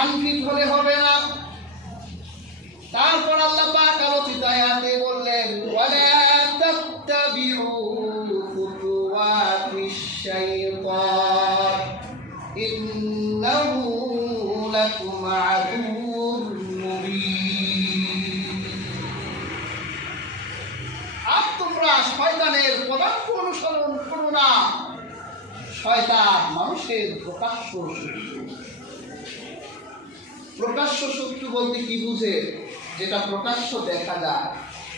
Unfit হলে হবে না। তারপর আল্লাহ পাক আলোচিত আয়াতে বললেন ওয়ালা তাত্তাবিউ খুতুওয়াতিশ শাইতান ইন্নাহু লাকুম আদুউম মুবিন। আর তোমরা শয়তানের পদাঙ্ক অনুসরণ করো না। শয়তান মানুষের প্রকাশ্য শত্রু। প্রকাশ্য শত্রু বলতে কি বুঝে? যেটা প্রকাশ্য দেখা যায়,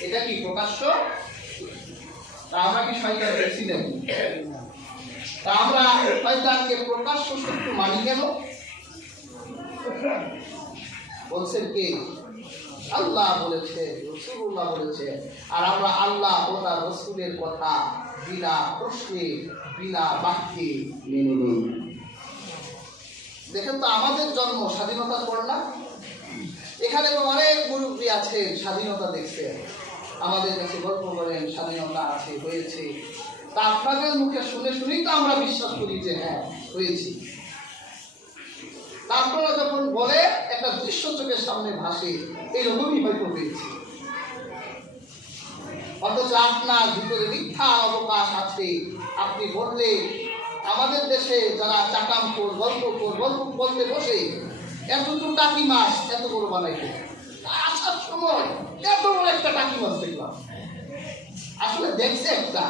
এটা কি প্রকাশ্য? তা আমরা কি শয়তান দেখছি নাকি? তা আমরা শয়তানকে প্রকাশ্য শত্রু মানি কেন? বলছেন কে? আল্লাহ বলেছে, রাসূলুল্লাহ বলেছে। আর আমরা আল্লাহ ও তার রাসূলের কথা বিনা প্রশ্নে বিনা বাক্যে মেনে নেই। দেখেন তো, আমাদের জন্ম স্বাধীনতার পর না? এখানে অনেক মুরব্বী আছে, স্বাধীনতা দেখছে, আমাদের কাছে গল্প করেন স্বাধীনতা আছে, হয়েছে। তা আপনাদের মুখে শুনে শুনেই তো আমরা বিশ্বাস করি যে হ্যাঁ হয়েছি। তারপরে যখন বলে একটা দৃশ্য চোখের সামনে ভাসে, এইরকমই হয়তো হয়েছে। অথচ আপনার ভিতরে মিথ্যা অবকাশ আছে। আপনি বললে আমাদের দেশে যারা চাকামখোর গল্প বলতে বসে এতটুকু টাকি মাছ এত বড় বানাইতে, আসার সময় এত বড় একটা টাকি মাছ দেখলাম। আসলে দেখছে একটা,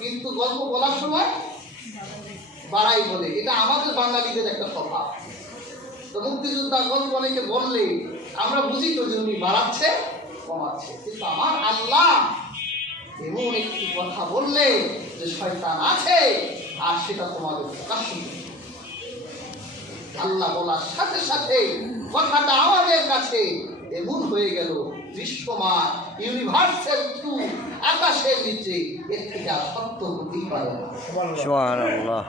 কিন্তু গল্প বলার সময় বাড়াই বলে। এটা আমাদের বাঙালিদের একটা স্বভাব। তো মুক্তিযোদ্ধা গল্প অনেকে বললে আমরা বুঝি তো যে উনি বাড়াচ্ছে কমাচ্ছে, কিন্তু আমার আল্লাহ এমন একটি কথা বললে যে শয়তান আছে আর সেটা তোমাদের প্রকাশ্য। আল্লাহ বলার সাথে সাথে কথাটা আমাদের কাছে এমন হয়ে গেল দৃশ্যমান, ইউনিভার্সাল ট্রুথ, আকাশের নিচে, এর থেকে আর সত্য হতেই পারে না। সুবহানাল্লাহ।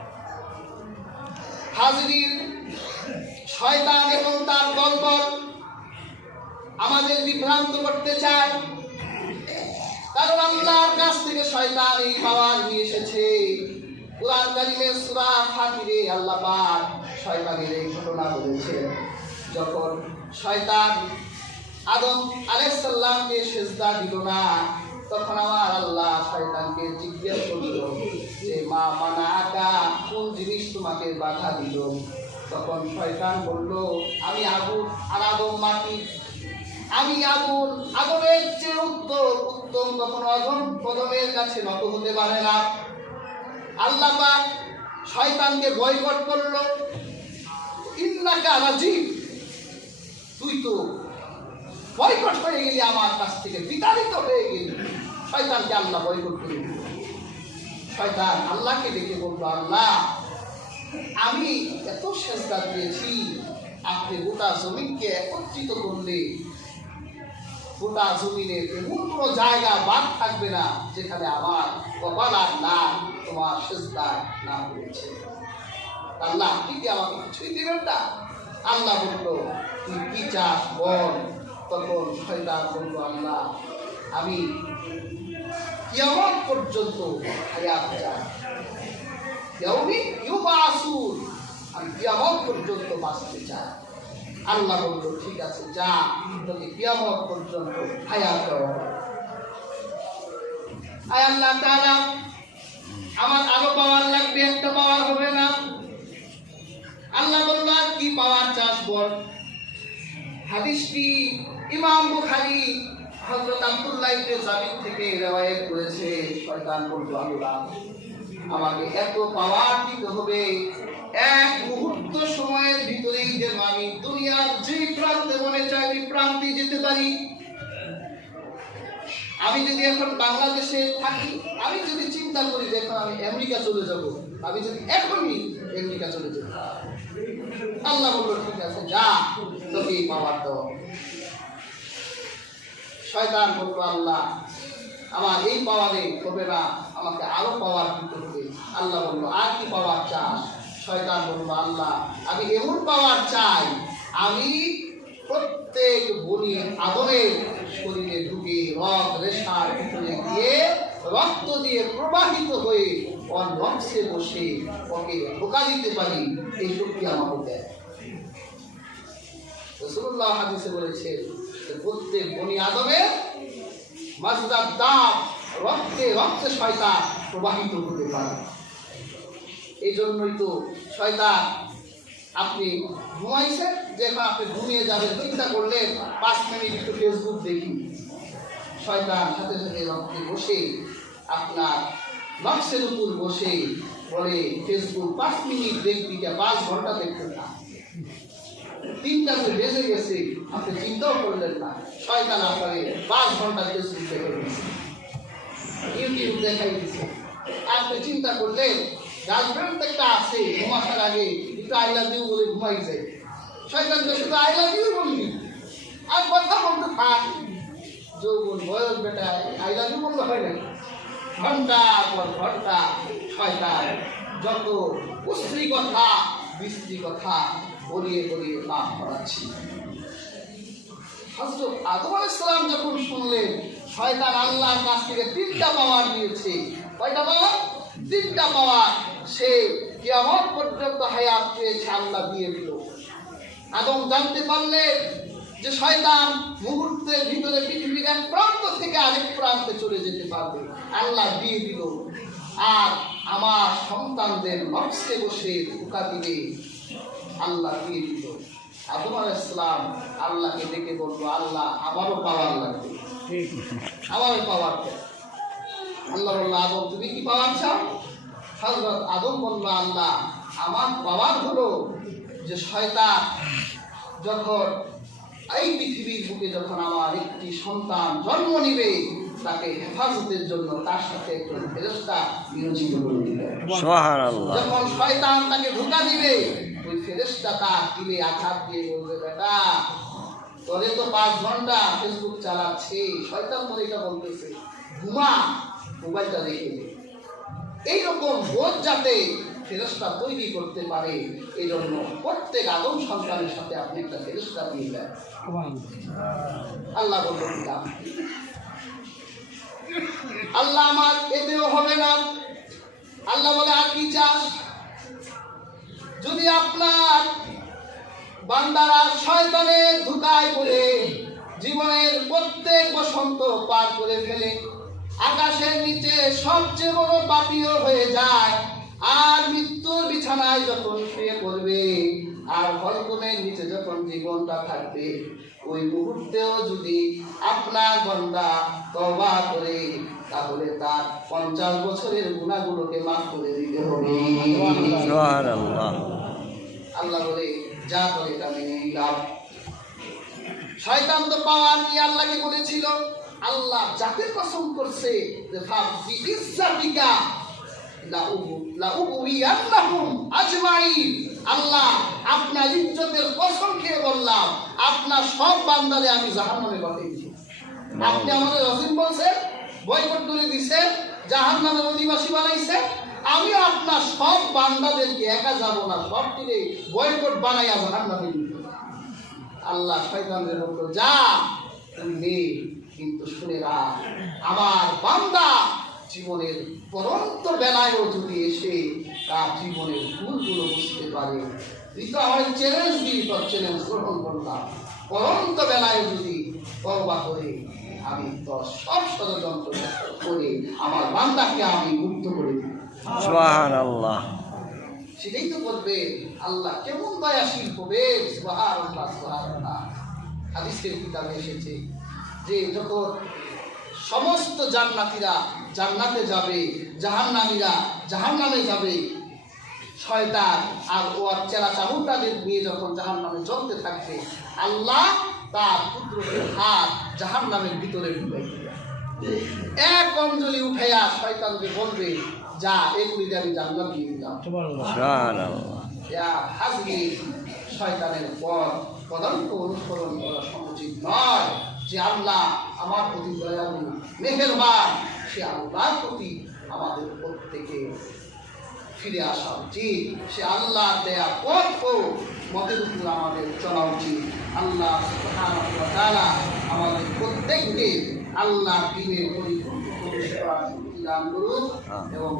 হাজরিন, শয়তান এবং তার দলবল আমাদের বিভ্রান্ত করতে চায়, কারণ আল্লাহর কাছ থেকে শয়তান এই পাওয়ার নিয়ে এসেছে। কুরআন কারীমের সূরা ফাতিরে আল্লাহ পাক শয়তানের এই ঘটনা বলেছেন। যখন শয়তান আদম আলাইহিস সালামকে সিজদা দিল না, তখন আমার আল্লাহ শয়তানকে জিজ্ঞেস করলো যে মা মানাকা, কোন জিনিস তোমাকে বাধা দিল? তখন শয়তান বলল আমি আগুন আর আদম মাটি। আমি আগুন, আদমের চেয়ে উত্তম কখনো আদমের কাছে নত হতে পারে না। আল্লাহ পাক শয়তানকে বয়কট করলো। ইন্নাকা রাজিব, তুই তো বয়কট হয়ে গেলি, আমার কাছ থেকে বিতাড়িত হয়ে গেলি। শয়তানকে আল্লাহ বয়কট করে দিল। শয়তান আল্লাহকে ডেকে বলল আল্লাহ, আমি এত সেজদা দিয়েছি, আপনি গোটা জমিনকে একত্রিত করলে গোটা জমিনের এমন কোনো জায়গা বাদ থাকবে না যেখানে আমার কপাল আর নাম তোমার সেজদায় না হয়েছে। আল্লাহ আপনি কি আমাকে কিছুই দিবেন না? আল্লাহ বলল তুই কি চাস বল। তখন শয়তান বলল আল্লাহ, আমি কিয়ামত পর্যন্ত হায়াত চাই। ইয়াউমি ইউবাসুন, আমি কিয়ামত পর্যন্ত বাঁচতে চাই। আল্লাহ বলল ঠিক আছে, যা, তোকে কিয়ামত পর্যন্ত হায়াত দেওয়া হবে। আয় আল্লাহ তাআলা, আমার আরো পাওয়ার লাগবে, একটা পাওয়ার হবে না। আল্লাহ বলল আর কি পাওয়ার চাস বল। হাদিসটি ইমাম বুখারী হযরত আব্দুল্লাহ ইবনে জাবির থেকে রওয়ায়াত করেছে। শয়তান বলল আল্লাহ, আমাকে এত পাওয়ার দিতে হবে, এক মুহূর্ত সময়ের ভিতরেই যেন আমি দুনিয়ার যে প্রান্তে মনে চাই ওই প্রান্তে যেতে পারি। আমি যদি এখন বাংলাদেশে থাকি, আমি যদি চিন্তা করি যে এখন আমি আমেরিকা চলে যাব, আমি যদি এখনই আমেরিকা চলে যেতে, আল্লাহ বলল ঠিক আছে, যা, তোকে পাওয়ার দাও। শয়তান বলল আল্লাহ, আমার এই পাওয়ারে হবে না, আমাকে আরো পাওয়ার দিতে হবে। আল্লাহ বলল আর কি পাওয়ার চাস? শয়তান বলল আল্লাহ, আমি এমন পাওয়ার চাই, আমি প্রত্যেক বনি আদমের শরীরে ঢুকে রক্ত রেশার ভিতরে গিয়ে রক্ত দিয়ে প্রবাহিত হয়ে ওর নফসে বসে ওকে ধোঁকা দিতে পারি, এই শক্তি আমাকে দেয়। রাসূলুল্লাহ হাদিসে বলেছেন যে প্রত্যেক বনি আদমের মাজদার দাম রক্তে রক্তে শয়তান প্রবাহিত হতে পারে। এই জন্যই তো শয়তান, আপনি ঘুমাইছেন, যখন আপনি ঘুমিয়ে যাবেন চিন্তা করলেন 5 মিনিট একটু ফেসবুক দেখি, শয়তান সাথে সাথে রক্তে বসে আপনার নকশের উপর বসে বলে ফেসবুক 5 মিনিট দেখবি, 5 ঘন্টা দেখতে না, 3টা বেজে গেছে, আপনি চিন্তাও করলেন না, শয়তান আপনাকে 5 ঘন্টা ফেসবুক দেখে দিচ্ছে, ইউটিউব দেখাই দিচ্ছে। আপনি চিন্তা করলেন গার্লফ্রেন্ড একটা আছে, ঘুমাসার আগে একটু আই লাভ ইউ বলে ঘুমাই যায়, শয়তান শুধু আই লাভ ইউ বলবি আর কথা বলতে থাক, যৌবন বয়স বেটা আই লাভ ইউ বলতে হয় না, ঘন্টা পর ঘন্টা শয়তান যত কুশ্রী কথা বিশ্রী কথা বলিয়ে বলিয়ে পাপ করাচ্ছি। হযরত আদম আলাইহিস সালাম যখন শুনলেন শয়তান আল্লাহর কাছ থেকে 3টা পাওয়ার নিয়েছে, কয়টা পাওয়ার? 3টা পাওয়ার, সে কিয়ামত পর্যন্ত হায়াত পেয়েছে, আল্লাহ দিয়ে দিল। আদম জানতে পারলেন যে শয়তান মুহূর্তের ভিতরে পৃথিবীর এক প্রান্ত থেকে আরেক প্রান্তে চলে যেতে পারবে, আল্লাহ দিয়ে দিল। আর আমার সন্তানদের নফসে বসে ধোঁকা দিবে, আল্লাহ দিয়ে দিল। আদম আলাইহিস সালাম আল্লাহকে ডেকে বলল, আল্লাহ আমারও পাওয়ার লাগবে, আমারও পাওয়ার দেন। আল্লাহ বলল, আদম তুমি কি পাওয়ার চাও? হযরত আদম বলল, আল্লাহ আমার পাওয়ার হলো যে শয়তান যখন এই পৃথিবীর বুকে যখন আমার একটি সন্তান জন্ম নিবে, তাকে হেফাজতের জন্য তার সাথে একজন ফেরেশতা নিয়োজিত করে দিলেন। সুবহানাল্লাহ। যখন শয়তান তাকে ধোঁকা দিবে, ওই ফেরেশতা তার দিলে আঘাত দিয়ে বলবে, বেটা তোরে তো 5 ঘন্টা ফেসবুক চালাচ্ছে, শয়তান তোর এটা বলতেছে, ঘুমা, মোবাইলটা রেখে দে। এইরকম বোধ যাতে ফেরেশতা তৈরি করতে পারে, এই জন্য প্রত্যেক আদম সন্তানের সাথে আপনি একটা ফেরেশতা দিয়ে দেন। আল্লাহ বলল, আল্লাহ আমার এতেও হবে না। আল্লাহ বলে, আর কি চাস? যদি আপনার বান্দারা শয়তানের ধোঁকায় পড়ে জীবনের প্রত্যেক বসন্ত পার করে ফেলে, আকাশের নিচে সবচেয়ে বড় পাপীও হয়ে যায়, আর মৃত্যুর বিছানায় যখন শুয়ে পড়বে, আর হলকুমের নিচে যখন জীবনটা থাকবে, ওই মুহূর্তেও যদি আপনার বান্দা তওবা করে, তাহলে তার 50 বছরের গুনাহগুলোকে মাফ করে দিতে হবে। সুবহানাল্লাহ। আল্লাহ বলে, যা করে তা মেনে নিলাম। শয়তান তো পাওয়ার নিয়ে আল্লাহকে বলেছিল, আল্লাহ জাতির কসম করছে যে ফাবি ইজ্জাতিকা লাউগিয়ান্নাহুম আজমাইন। আল্লাহ আপনার ইজ্জতের কসম খেয়ে বললাম, আপনার সব বান্দারে আমি জাহান্নামে পাঠিয়ে দিব। আপনি আমাদের রহিম বলছেন, বয়কট করে দিয়েছেন, জাহান্নামের অধিবাসী বানাইছেন, আমি আপনার সব বান্দাদেরকে একা যাব না, সবটিকে বয়কট বানাইয়া জাহান্নামে দিব। আল্লাহ শয়তানকে বলল, যা তুমি, কিন্তু শুনে রাখ, আমার বান্দা জীবনের পরন্ত বেলায়ও যদি এসে তার জীবনের ভুলগুলো বুঝতে পারে, কিন্তু আমার চ্যালেঞ্জ দিয়ে তোর চ্যালেঞ্জ গ্রহণ করলাম, পরন্ত বেলায় যদি তওবা করে আমি তোর সব ষড়যন্ত্র করে আমার বান্দাকে আমি মুক্ত করে দিই। সুবহানাল্লাহ। সেটাই তো করবে আল্লাহ, কেমন দয়াশীল হবে। সুবহানাল্লাহ, সুবহানাল্লাহ। হাদিসের কিতাবে এসেছে যে যখন সমস্ত জান্নাতীরা জান্নাতে যাবে, জাহান্নামীরা জাহান্নামে যাবে, শয়তান আর ওর চেলা চামুন্ডাদের নিয়ে যখন জাহান্নামে জ্বলতে থাকবে, আল্লাহ তার পুত্রকে হাত জাহান্নামের ভিতরে ঢুকাই দিবে, এক অঞ্জলি উঠাইয়া শয়তানকে বলবে, যা এগুলি আমি জান্নাত দিয়ে দিলাম। শয়তানের পদাঙ্ক অনুসরণ করা সমুচিত নয়। যে আল্লাহ আমার প্রতি দয়ালু মেহেরবান, সে আল্লাহর প্রতি আমাদের প্রত্যেকে ফিরে আসা উচিত। সে আল্লাহ দেয়া পথ ও মতের উপর আমাদের চলা উচিত। আল্লাহ সুবহানাহু ওয়া তাআলা আমাদের প্রত্যেককে আল্লাহ দ্বীনের পরিপূর্ণ প্রবেশ করার শক্তি দান করুন এবং